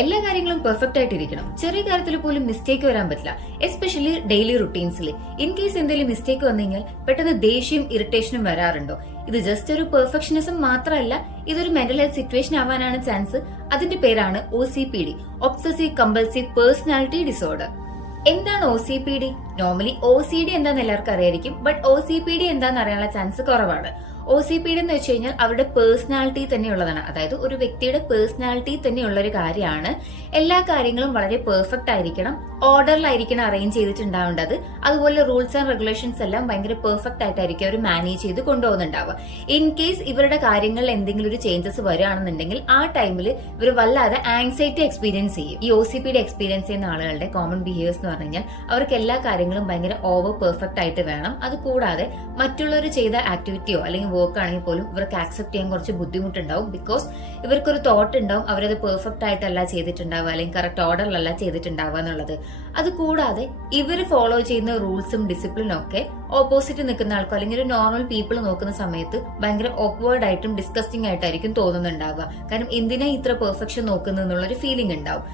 എല്ലാ കാര്യങ്ങളും പെർഫെക്റ്റ് ആയിട്ടിരിക്കണം. ചെറിയ കാര്യത്തിൽ പോലും മിസ്റ്റേക്ക് വരാൻ പറ്റില്ല, എസ്പെഷ്യലി ഡെയിലി റുട്ടീൻസിൽ. ഇൻ കേസ് എന്തെങ്കിലും മിസ്റ്റേക്ക് വന്നു കഴിഞ്ഞാൽ പെട്ടെന്ന് ദേഷ്യം ഇറിറ്റേഷനും വരാറുണ്ടോ? ഇത് ജസ്റ്റ് ഒരു പെർഫെക്ഷനിസം മാത്രമല്ല, ഇതൊരു മെന്റൽ ഹെൽത്ത് സിറ്റുവേഷൻ ആവാനാണ് ചാൻസ്. അതിന്റെ പേരാണ് OCPD, obsessive compulsive personality disorder. എന്താണ് OCPD? നോർമലി OCD എന്താന്ന് എല്ലാവർക്കും അറിയായിരിക്കും, ബട്ട് OCPD എന്താന്ന് അറിയാനുള്ള ചാൻസ് കുറവാണ്. OCPD എന്ന് വെച്ച് കഴിഞ്ഞാൽ അവരുടെ പേഴ്സണാലിറ്റി തന്നെയുള്ളതാണ്. അതായത് ഒരു വ്യക്തിയുടെ പേഴ്സണാലിറ്റി തന്നെയുള്ള ഒരു കാര്യമാണ്. എല്ലാ കാര്യങ്ങളും വളരെ പെർഫെക്റ്റ് ആയിരിക്കണം, ഓർഡറിലായിരിക്കണം അറേഞ്ച് ചെയ്തിട്ടുണ്ടാവേണ്ടത്. അതുപോലെ റൂൾസ് ആൻഡ് റെഗുലേഷൻസ് എല്ലാം ഭയങ്കര പെർഫെക്റ്റ് ആയിട്ടായിരിക്കും അവർ മാനേജ് ചെയ്ത് കൊണ്ടുപോകുന്നുണ്ടാവുക. ഇൻ കേസ് ഇവരുടെ കാര്യങ്ങളിൽ എന്തെങ്കിലും ഒരു ചേഞ്ചസ് വരികയാണെന്നുണ്ടെങ്കിൽ ആ ടൈമിൽ ഇവർ വല്ലാതെ ആങ്സൈറ്റി എക്സ്പീരിയൻസ് ചെയ്യും. ഈ OCPD എക്സ്പീരിയൻസ് ചെയ്യുന്ന ആളുകളുടെ കോമൺ ബിഹേവിയേഴ്സ് എന്ന് പറഞ്ഞു കഴിഞ്ഞാൽ അവർക്ക് എല്ലാ കാര്യങ്ങളും ഭയങ്കര ഓവർ പെർഫെക്റ്റ് ആയിട്ട് വേണം. അത് കൂടാതെ മറ്റുള്ളവർ ചെയ്ത ആക്ടിവിറ്റിയോ അല്ലെങ്കിൽ വർക്ക് ആണെങ്കിൽ പോലും ഇവർക്ക് ആക്സെപ്റ്റ് ചെയ്യാൻ കുറച്ച് ബുദ്ധിമുട്ടുണ്ടാവും. ബിക്കോസ് ഇവർക്കൊരു തോട്ട് ഉണ്ടാവും അവരത് പെർഫെക്റ്റ് ആയിട്ടല്ല ചെയ്തിട്ടുണ്ടാവുക അല്ലെങ്കിൽ കറക്റ്റ് ഓർഡറിലല്ല ചെയ്തിട്ടുണ്ടാവുക എന്നുള്ളത്. അത് കൂടാതെ ഇവർ ഫോളോ ചെയ്യുന്ന റൂൾസും ഡിസിപ്ലിനും ഒക്കെ ഓപ്പോസിറ്റ് നിൽക്കുന്ന ആൾക്കോ അല്ലെങ്കിൽ ഒരു നോർമൽ പീപ്പിൾ നോക്കുന്ന സമയത്ത് ഭയങ്കര ഓക്വേർഡ് ആയിട്ടും ഡിസ്കസ്റ്റിംഗ് ആയിട്ടായിരിക്കും തോന്നുന്നുണ്ടാവുക. കാരണം എന്തിനാ ഇത്ര പെർഫെക്ഷൻ നോക്കുന്നു എന്നുള്ളൊരു ഫീലിംഗ് ഉണ്ടാവും.